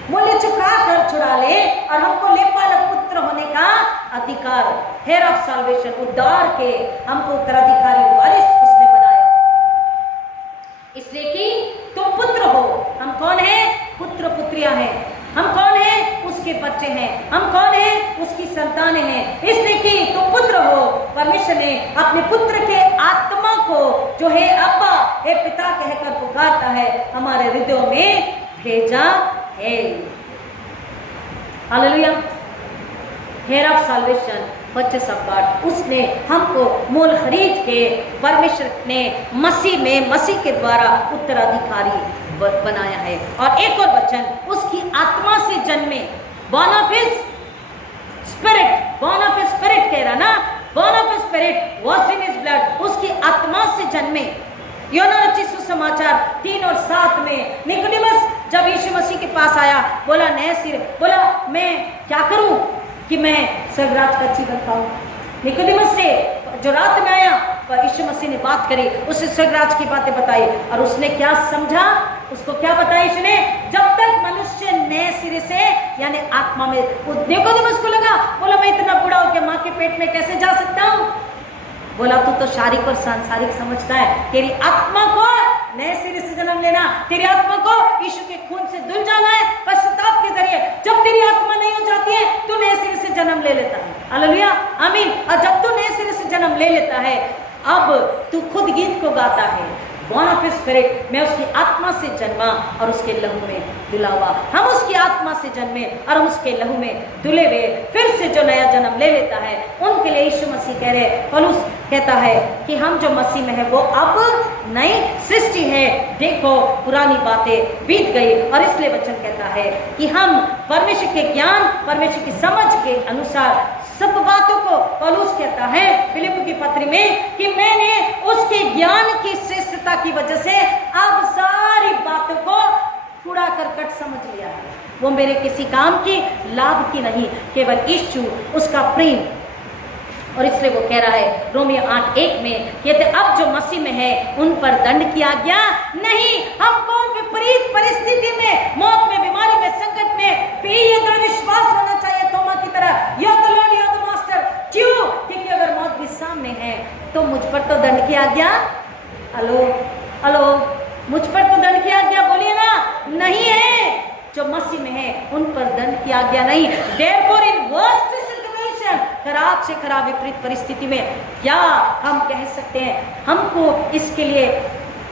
मूल्य चुकाकर छुड़ा ले और हमको लेपालक पुत्र होने का अधिकार, हेयर ऑफ सल्वेशन, उद्धार के हमको उत्तराधिकारी वारिस उसने बनाया। इसलिए कि तुम पुत्र हो। हम कौन है? पुत्र पुत्रियां हैं। हम कौन है? उसके बच्चे हैं। हम कौन है? उसकी संतानें हैं। इसलिए कि तुम पुत्र हो, परमेश्वर ने अपने पुत्र के आत्मा को जो है अब्बा, हे पिता कहकर पुकारता है, हमारे हृदयों में भेजा है। Hallelujah. Heir of salvation purchase of God, उसने हमको मूल खरीद के परमेश्वर ने मसीह में, मसीह के द्वारा उत्तराधिकारी बनाया है। और एक और वचन, उसकी आत्मा से जन्मे, born of his spirit, born of his spirit कह रहा ना, born of his spirit was in his blood, उसकी आत्मा से जन्मे। यूहन्ना रचित सुसमाचार 3 और 7 में निकोदेमुस जब यीशु मसीह के पास आया, बोला नए सिरे, बोला मैं क्या करूं कि मैं स्वर्गराज का जीवन पाऊं। निकोदेमुस से जो रात में आया, पर यीशु मसीह ने बात करी, उसे स्वर्गराज की बातें बताई और उसने क्या समझा, उसको क्या बताया यीशु ने? जब तक मनुष्य नए सिरे से यानी आत्मा में, निकोदेमुस को लगा, बोला मैं इतना बूढ़ा होकर माँ के पेट में कैसे जा सकता हूँ? बोला तू तो शारीरिक और सांसारिक समझता है, तेरी आत्मा को नए सिरे से जन्म लेना, तेरी आत्मा को यीशु के खून से धुल जाना है पश्चाताप के जरिए। जब तेरी आत्मा नहीं हो जाती है, तू नए सिरे से जन्म ले लेता है। हालेलुया, आमीन। और जब तू नए सिरे से जन्म ले लेता है, अब तू खुद गीत को गाता है, बॉर्न ऑफ हिज स्पिरिट, मैं उसकी आत्मा से जन्मा और उसके लहू में धुला हुआ। हम उसकी आत्मा से जन्मे और हम उसके लहू में धुले हुए फिर से जो नया जन्म ले लेता है, उनके लिए यीशु मसीह कह रहे, पौलुस कहता है कि हम जो मसीह में है वो अब नई सृष्टि है, देखो पुरानी बातें बीत गई। और इसलिए वचन कहता है कि हम परमेश्वर के ज्ञान, परमेश्वर की समझ के अनुसार सब बातों को, पौलुस कहता है फिलिप्पी की पत्री में कि मैंने उसके ज्ञान की श्रेष्ठता की वजह से अब सारी बातों को कूड़ा करकट समझ लिया है। वो मेरे किसी काम की, लाभ की नहीं, केवल यीशु, उसका प्रेम। और इसलिए वो कह रहा है रोमियो 8:1 में, कहते अब जो मसीह में है उन पर दंड की आज्ञा नहीं। हमको विपरीत परिस्थिति में, मौत में, बीमारी में, संकट में भी ये दृढ़ विश्वास होना चाहिए थोमा की तरह, you the Lord, you the master. क्यों? क्योंकि अगर मौत भी सामने है तो मुझ पर तो दंड की आज्ञा, हेलो हेलो, मुझ पर तो दंड की आज्ञा बोलिए ना, नहीं है। जो मसीह में है उन पर दंड की आज्ञा नहीं। देयरफॉर इन वर्स्ट सिचुएशन, खराब से खराब विपरीत परिस्थिति में क्या हम कह सकते हैं? हमको इसके लिए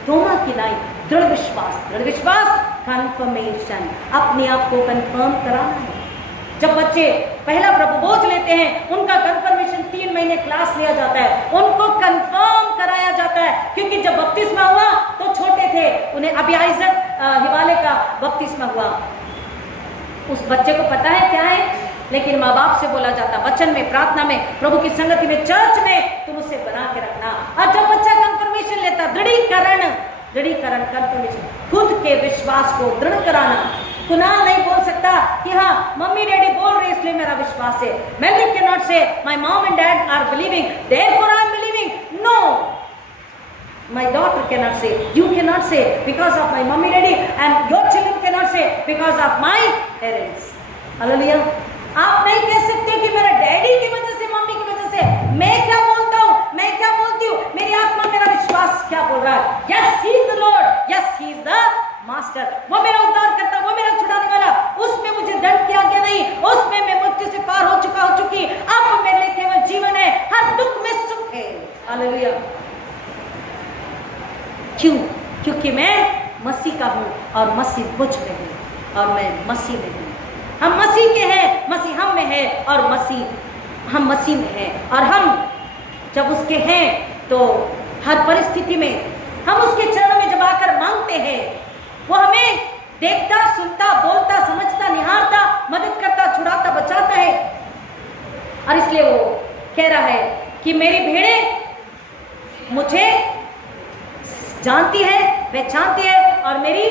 थोमा की लाइन, दृढ़ विश्वास, दृढ़ विश्वास, कंफर्मेशन, अपने आप को कंफर्म कराना है। जब बच्चे पहला प्रबोध लेते हैं, उनका कंफर्मेशन 3 महीने क्लास लिया जाता है, उनको कंफर्म कराया जाता है। क्योंकि जब बपतिस्मा हुआ तो छोटे थे, उन्हें अभी आइजक हिवाले का बपतिस्मा हुआ, उस बच्चे को पता है क्या है, लेकिन माँ बाप से बोला जाता, वचन में, प्रार्थना में, प्रभु की संगति में, चर्च में तुम उसे बना के रखना। और जब बच्चा कंफर्मेशन लेता, दृढ़ीकरण, दृढ़ीकरण, कंफर्मेशन, खुद के विश्वास को दृढ़ कराना। कुनाल नहीं बोल सकता कि हाँ मम्मी डैडी बोल रहे इसलिए मेरा विश्वास है। मेलिक can not say my mom and dad are believing therefore I am believing. No, my daughter cannot say, you cannot say because of my mommy daddy, and your children cannot say because of my parents. Hallelujah. आप नहीं कह सकते कि मेरा daddy की वजह से, mummy की वजह से मैं क्या बोलता हूँ, मैं क्या बोलती हूँ, मेरी आत्मा, मेरा विश्वास क्या बोल रहा है। Yes, he is the Lord. Yes, he is the Master. वो मेरा उद्धार करता, वो मेरा छुड़ाने वाला, उसमें मुझे दंड की आज्ञा नहीं, उसमें मैं मृत्यु से पार हो चुकी, अब मेरे लिए केवल जीवन है, हर दुख में सुख है। हालेलुया। क्यों? क्योंकि मैं मसीह का हूँ और मसीह मुझ में है और मैं मसीह में हूँ। हम मसीह के हैं, मसीह हम में है और मसीह हम मसीह में है। और हम जब उसके हैं तो हर परिस्थिति में हम उसके चरणों में जब आकर मांगते हैं, वो हमें देखता, सुनता, बोलता, समझता, निहारता, मदद करता, छुड़ाता, बचाता है। और इसलिए वो कह रहा है कि मेरी भेड़ें मुझे जानती है, पहचानती है और मेरी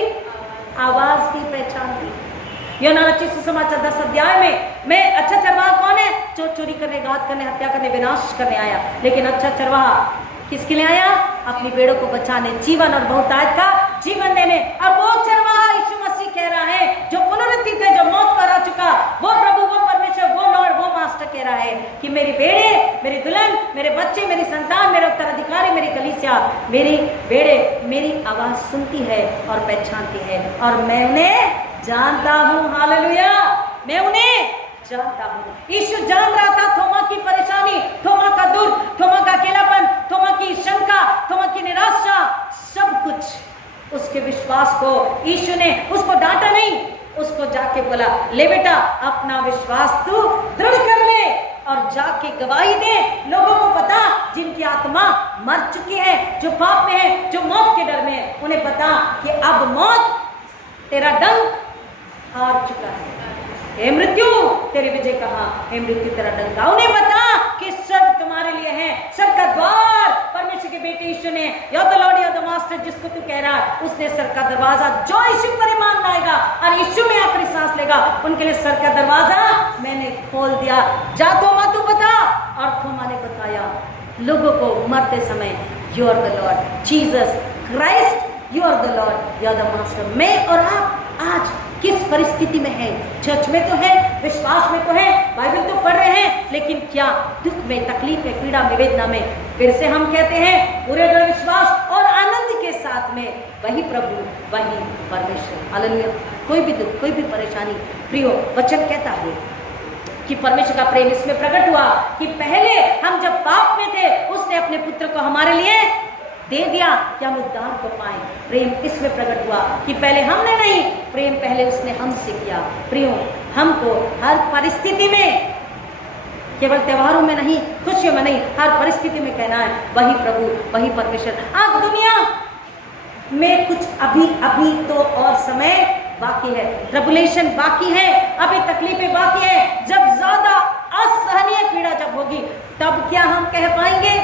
आवाज भी पहचानती है। यूहन्ना रचित सुसमाचार 10 अध्याय में अच्छा चरवाहा कौन है? जो चोरी करने, घात करने, हत्या करने, विनाश करने आया। लेकिन अच्छा चरवाहा किसके लिए आया? अपनी भेड़ों को बचाने, जीवन और बहुतायत का जीवन देने। और वो चरवाहा यीशु मसीह कह रहा है, जो पुनरुत्थित है, जो मौत पर आ चुका, वो प्रभु, वो परमेश्वर, वो लॉर्ड, वो मास्टर कह रहा है कि मेरी भेड़े, मेरी दुल्हन, मेरे बच्चे, मेरी संतान, मेरे उत्तराधिकारी, मेरी कलीसिया, मेरी भेड़े मेरी आवाज सुनती है और पहचानती है और मैं उन्हें जानता हूँ। हालेलुया, मैं उन्हें जानता हूँ। यीशु जान रहा था थोमा की परेशानी, थोमा का दुर्ग, थोमा का अकेलापन, थोमा की शंका, थोमा की निराशा, सब कुछ उसके विश्वास को यीशु ने उसको डांटा नहीं, उसको जाके बोला, ले बेटा अपना विश्वास तू दृढ़ कर ले और जाके गवाही दे लोगों को बता जिनकी आत्मा मर चुकी है, जो पाप में है, जो मौत के डर में है, उन्हें बता कि अब मौत तेरा डंक हार चुका है। हे मृत्यु तेरी विजय कहाँ? हे मृत्यु तेरा डंका। उन्हें बता कि स्वर्ग तुम्हारे लिए है, स्वर्ग का द्वार परमेश्वर के बेटे यीशु ने, या द लॉर्ड या द मास्टर जिसको तू कह रहा है, उसने स्वर्ग का दरवाजा, जो यीशु पर ईमान लाएगा और यीशु में आखिरी सांस लेगा, उनके लिए स्वर्ग का दरवाजा मैंने खोल दिया। जा थोमा तू बता। और थोमा ने बताया लोगों को मरते समय, you are the Lord Jesus Christ, you are the Lord, you are the master. मैं और आप आज किस परिस्थिति में है? चर्च में तो है, विश्वास में तो है, बाइबल तो पढ़ रहे हैं, लेकिन क्या दुख में, तकलीफ में, पीड़ा में, वेदना में फिर से हम कहते हैं पूरे दृढ़ विश्वास और आनंद के साथ में वही प्रभु, वही परमेश्वर। हालेलुया। कोई भी दुख, कोई भी परेशानी, प्रियो वचन कहता है कि परमेश्वर का प्रेम इसमें प्रकट हुआ कि पहले हम जब पाप में थे उसने अपने पुत्र को हमारे लिए दे दिया कि हम उद्धार को पाए। प्रेम इसमें प्रकट हुआ कि पहले हमने नहीं, प्रेम पहले उसने हमसे किया। प्रियो हमको हर परिस्थिति में, केवल त्योहारों में नहीं, खुशियों में नहीं, हर परिस्थिति में कहना है वही प्रभु, वही परमेश्वर। आज दुनिया में कुछ अभी तो और समय बाकी है, ट्रबुलेशन बाकी है, अभी तकलीफें बाकी है। जब ज्यादा असहनीय पीड़ा जब होगी तब क्या हम कह पाएंगे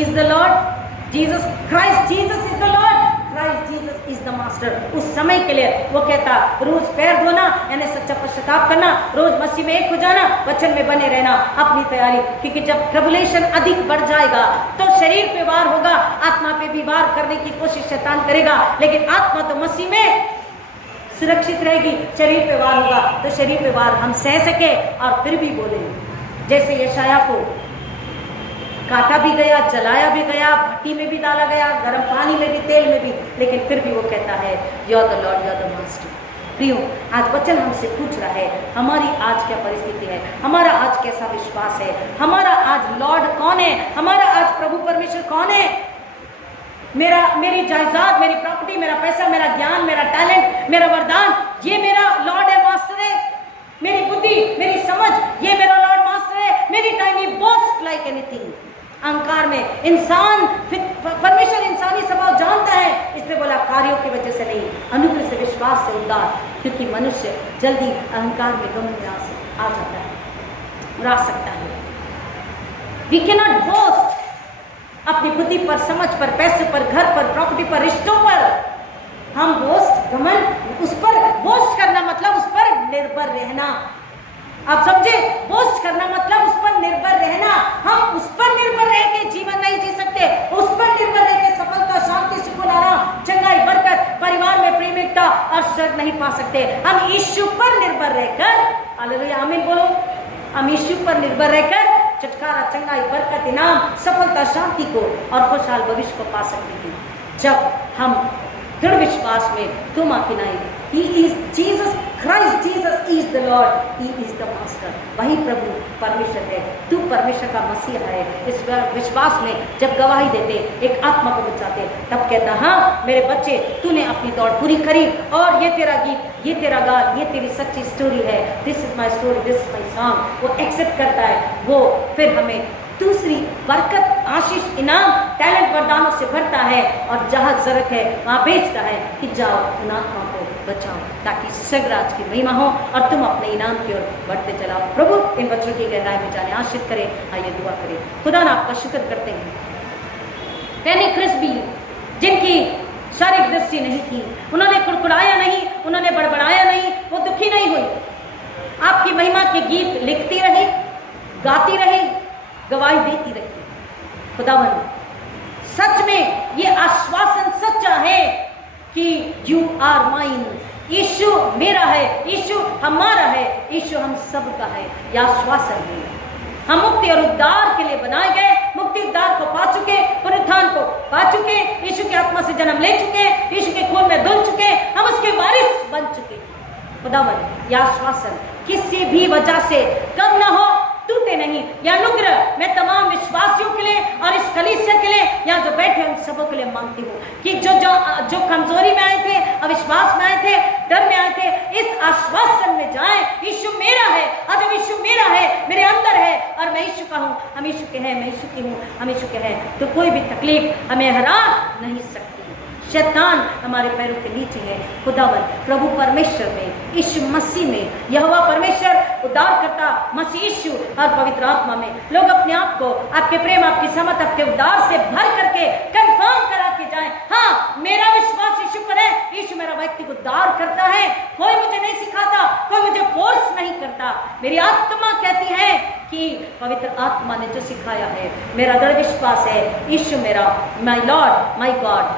is the Lord Jesus Christ, Jesus is the Lord, Christ Jesus is the master. उस समय के लिए वो कहता रोज पैर धोना यानी सच्चा पश्चाताप करना, रोज मसीह में एक हो जाना, वचन में बने रहना, अपनी तैयारी, क्योंकि जब ट्रबुलेशन अधिक बढ़ जाएगा तो शरीर पे वार होगा, आत्मा पे भी वार करने की कोशिश शैतान करेगा, लेकिन आत्मा तो मसीह में सुरक्षित रहेगी। शरीर पे वार होगा तो शरीर पे वार हम सह सके और फिर भी बोले, जैसे यशाया को काटा भी गया, जलाया भी गया, भट्टी में भी डाला गया, गर्म पानी में भी, तेल में भी, लेकिन फिर भी वो कहता है you are the Lord, you are the master. प्रियो आज वचन हमसे पूछ रहा है हमारी आज क्या परिस्थिति है, हमारा आज कैसा विश्वास है, हमारा आज लॉर्ड कौन है, हमारा आज प्रभु परमेश्वर कौन है। मेरी जायदाद, मेरी प्रॉपर्टी, मेरा पैसा, मेरा ज्ञान, मेरा टैलेंट, मेरा वरदान, ये मेरा लॉर्ड है, मास्टर है। मेरी बुद्धि, मेरी समझ, ये मेरा लॉर्ड मास्टर है। मेरी टाइम ये बोस्ट लाइक एनीथिंग, अहंकार में इंसान, परमेश्वर इंसानी स्वभाव जानता है, इसलिए बोला कार्यों की वजह से नहीं, अनुग्रह से, विश्वास से उद्धार, क्योंकि मनुष्य जल्दी अहंकार में गम में आ जाता है, आ सकता है। वी कैन नॉट बोस्ट अपनी बुद्धि पर, समझ पर, पैसे पर, घर पर, प्रॉपर्टी पर, रिश्तों पर। हम बोस्ट, घमंड, उस पर बोस्ट करना मतलब उस पर निर्भर रहना। आप समझे, बोस्ट करना मतलब उस पर निर्भर रहना। हम उस पर निर्भर रह के जीवन नहीं जी सकते, उस पर निर्भर रह के सफलता, शांति, सुकून, आराम, चंगाई, बरकत, परिवार में प्रेम, एकता और स्वर्ग नहीं पा सकते। हम यीशु पर निर्भर रहकर, हालेलुया आमीन बोलो, हम यीशु पर निर्भर रहकर छुटकारा, चंगाई, बरकत, इनाम, सफलता, शांति को और खुशहाल भविष्य को पा सकते हैं जब हम दृढ़ विश्वास में तुम नहीं, He is Jesus Christ, Jesus is the Lord, He is the Master। वही प्रभु परमेश्वर है, तू परमेश्वर का मसीहा है। इस विश्वास में जब गवाही देते, एक आत्मा को बचाते, तब कहता हाँ मेरे बच्चे तूने अपनी दौड़ पूरी करी और ये तेरा गीत, ये तेरा गान, ये तेरी सच्ची स्टोरी है। This is my story, this is my song. वो एक्सेप्ट करता है, वो फिर हमें दूसरी बरकत, आशीष, इनाम, टैलेंट, वरदानों से भरता है और जहाँ जरूरत है वहाँ भेजता है कि जाओ उन आत्मा को बचाओ, ताकि स्वर्गराज की महिमा हो और तुम अपने इनाम की ओर बढ़ते चलाओ। प्रभु इन बच्चों की गहराई में जाने आशीष करे। आइए दुआ करें। खुदा ना आपका शुक्र करते हैं। Can you Chris be जिनकी शारीरिक दृष्टि नहीं थी, उन्होंने कुड़कुड़ाया नहीं, उन्होंने बड़बड़ाया नहीं, वो दुखी नहीं हुई, आपकी महिमा के गीत लिखती रही, गाती रही, गवाही देती रही। खुदावन सच में ये आश्वासन सच्चा है कि यू आर माइन, यीशु मेरा है, यीशु हमारा है, यीशु हम सब का है। यह आश्वासन है। हम मुक्ति और उद्धार के लिए बनाए गए, मुक्ति उद्धार को पा चुके, पुनरुत्थान को पा चुके, यीशु की आत्मा से जन्म ले चुके, यीशु के खून में धुल चुके, हम उसके वारिस बन चुके। खुदावन यह आश्वासन किसी भी वजह से कम ना हो, टूटे नहीं। यह अनुग्रह मैं तमाम विश्वासियों के लिए और इस कलीसिया के लिए, यहाँ जो बैठे उन सबों के लिए मांगती हूँ कि जो कमजोरी में आए थे, अविश्वास में आए थे, डर में आए थे, इस आश्वासन में जाएं, यीशु मेरा है। और जब यीशु मेरा है, मेरे अंदर है और मैं यीशु का हूँ, हम यीशु के हैं, मैं यीशु की हूँ, हम यीशु के हैं, तो कोई भी तकलीफ हमें हरा नहीं सकती। शैतान हमारे पैरों के नीचे है। खुदावन प्रभु परमेश्वर में, यीशु मसीह में, यहोवा परमेश्वर उद्धारकर्ता मसीह यीशु और पवित्र आत्मा में लोग अपने आप को आपके प्रेम, आपकी समझ, आपके उद्धार से भर करके कंफर्म करा के जाएं, हाँ मेरा विश्वास यीशु पर है, यीशु मेरा व्यक्तिगत उद्धार करता है, कोई मुझे नहीं सिखाता, कोई मुझे फोर्स नहीं करता, मेरी आत्मा कहती है कि पवित्र आत्मा ने जो सिखाया है, मेरा दृढ़ विश्वास है, यीशु मेरा, my Lord, my God,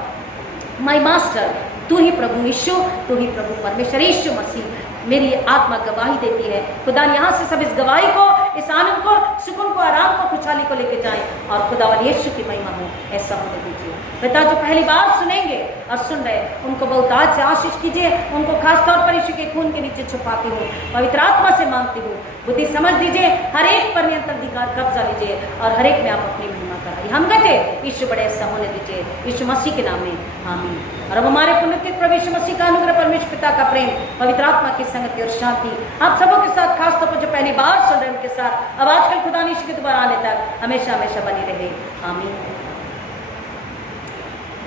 my master, तू ही प्रभु यीशु, तू ही प्रभु परमेश्वर यीशु मसीह। मेरी आत्मा गवाही देती है। खुदा यहाँ से सब इस गवाही को, इस आनंद को, सुकून को, आराम को, खुशहाली को लेके जाएं और खुदावन यीशु की महिमा हो, ऐसा होने दीजिए। पिता जो पहली बार सुनेंगे और सुन रहे, उनको बहुत आज से आशीष कीजिए, उनको खास तौर पर यीशु के खून के नीचे छुपाती हूँ, पवित्र आत्मा से मांगती हूँ, बुद्धि समझ दीजिए, हर एक पर नियंत्रण अधिकार कब्जा लीजिए और हर एक में आप अपनी महिमा कराइए। हम गए यीशु बड़े ऐसा होने दीजिए, यीशु मसीह के नाम में आमीन। और अब हमारे पुण्यतित प्रभु यीशु मसीह का अनुग्रह, परमेश्वर पिता का प्रेम, पवित्र आत्मा की संगति और शांति आप सबों के साथ, खास तौर पर जो पहली बार सुन रहे उनके साथ, अब आजकल खुदा यीशु के दोबारा आने तक हमेशा हमेशा बनी रहे। आमीन।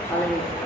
हालेलुया।